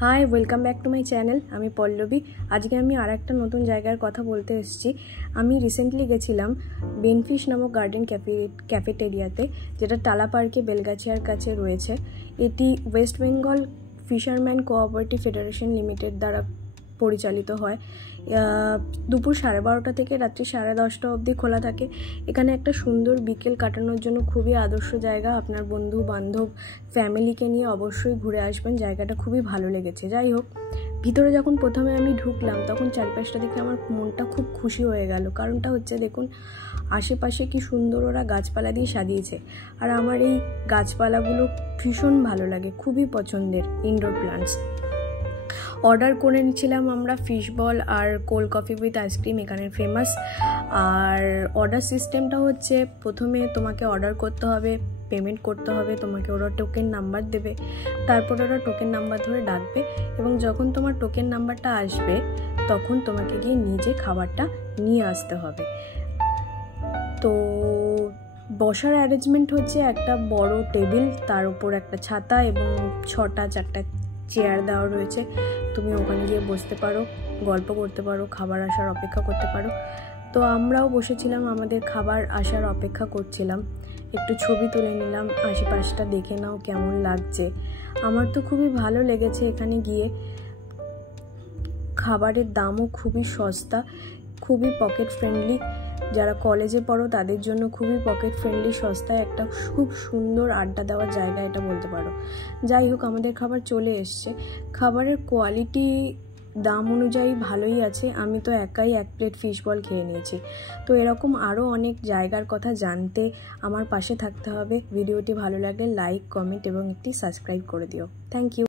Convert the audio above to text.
High welcome back to my channel आमी पल्लवी। आज के आमी आर एकटा नतून जायगार कथा बोलते एसेछि। आमी रिसेंटली गेछिलाम बेनफिश नामक गार्डन कैफेटेरियाते, जेटा टाला पार्के बेलगाछियार काछे रयेछे। एटी West Bengal fisherman cooperative federation limited द्वारा परिचालित हय। दुपुर 12:30 থেকে রাত্রি 10:30 অবধি খোলা থাকে। এখানে একটা সুন্দর বিকেল কাটানোর জন্য খুবই আদর্শ জায়গা। আপনার বন্ধু বান্ধব ফ্যামিলিকে নিয়ে অবশ্যই ঘুরে আসবেন, জায়গাটা খুবই ভালো লেগেছে। যাই হোক, ভিতরে যখন প্রথমে আমি ঢুকলাম তখন চারপাশটা দেখে আমার মনটা খুব খুশি হয়ে গেল। কারণটা হচ্ছে দেখুন আশেপাশে কি সুন্দর ওরা গাছপালা দিয়ে সাজিয়েছে, আর আমার এই গাছপালাগুলো ভীষণ ভালো লাগে, খুবই পছন্দের ইনডোর প্লান্টস। অর্ডার করে নিয়েছিলাম আমরা ফিশ বল আর কোল্ড কফি উইথ আইসক্রিম, এখানের ফেমাস। আর অর্ডার সিস্টেমটা হচ্ছে প্রথমে তোমাকে অর্ডার করতে হবে, পেমেন্ট করতে হবে, তোমাকে ওরা টোকেন নাম্বার দেবে, তারপর ওরা টোকেন নাম্বার ধরে ডাকবে এবং যখন তোমার টোকেন নাম্বারটা আসবে তখন তোমাকে গিয়ে নিজে খাবারটা নিয়ে আসতে হবে। তো বসার অ্যারেঞ্জমেন্ট হচ্ছে একটা বড় টেবিল, তার উপর একটা ছাতা এবং 4টা চেয়ার দেওয়া রয়েছে। তুমি ওখানে গিয়ে বসতে পারো, গল্প করতে পারো, খাবার আসার অপেক্ষা করতে পারো। তো আমরাও বসেছিলাম, আমাদের খাবার আসার অপেক্ষা করছিলাম, একটু ছবি তুলে নিলাম, আশেপাশটা দেখে নাও কেমন লাগছে। আমার তো খুবই ভালো লেগেছে এখানে গিয়ে। খাবারের দামও খুবই সস্তা, খুবই পকেট ফ্রেন্ডলি। যারা কলেজে পড়ো তাদের জন্য খুবই পকেট ফ্রেন্ডলি, সস্তায় একটা খুব সুন্দর আড্ডা দেওয়ার জায়গা এটা বলতে পারো। যাই হোক, আমাদের খাবার চলে এসছে। খাবারের কোয়ালিটি দাম অনুযায়ী ভালোই আছে। আমি তো একাই 1 প্লেট ফিশ বল খেয়ে নিয়েছি। তো এরকম আরও অনেক জায়গার কথা জানতে আমার পাশে থাকতে হবে। ভিডিওটি ভালো লাগলে লাইক, কমেন্ট এবং একটি সাবস্ক্রাইব করে দিও। Thank you.